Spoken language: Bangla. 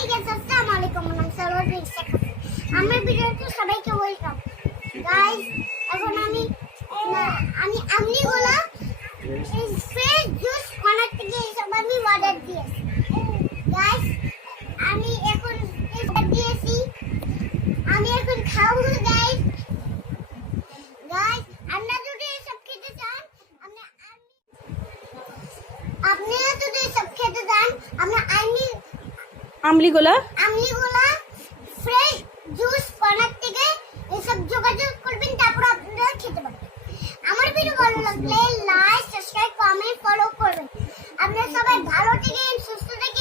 হাই গাইস, আসসালামু আলাইকুম। আমি সালোয়ার বিন শেখ হাসিন। আমার ভিডিওতে সবাইকে ওয়েলকাম। গাইস, এখন আমি আমলিগুলা ফ্রেশ জুস বানাতে থেকে এইসব আমি অর্ডার দিয়েছি। গাইস, আমি এখন দিয়েছি, আমি এখন খাবো। গাইস গাইস আপনারা যদি এসব খেতে চান, আপনারা যদি এসব খেতে চান, আমলিগুলা ফ্রেশ জুস বানাতে থেকে এসব যোগাযোগ করবেন, তারপর আপনারা খেতে পারবেন। আমার ভিডিও ভালো লাগলে লাইক, সাবস্ক্রাইব, কমেন্ট, ফলো করবেন। আপনারা সবাই ভালো থাকেন, সুস্থ থাকেন।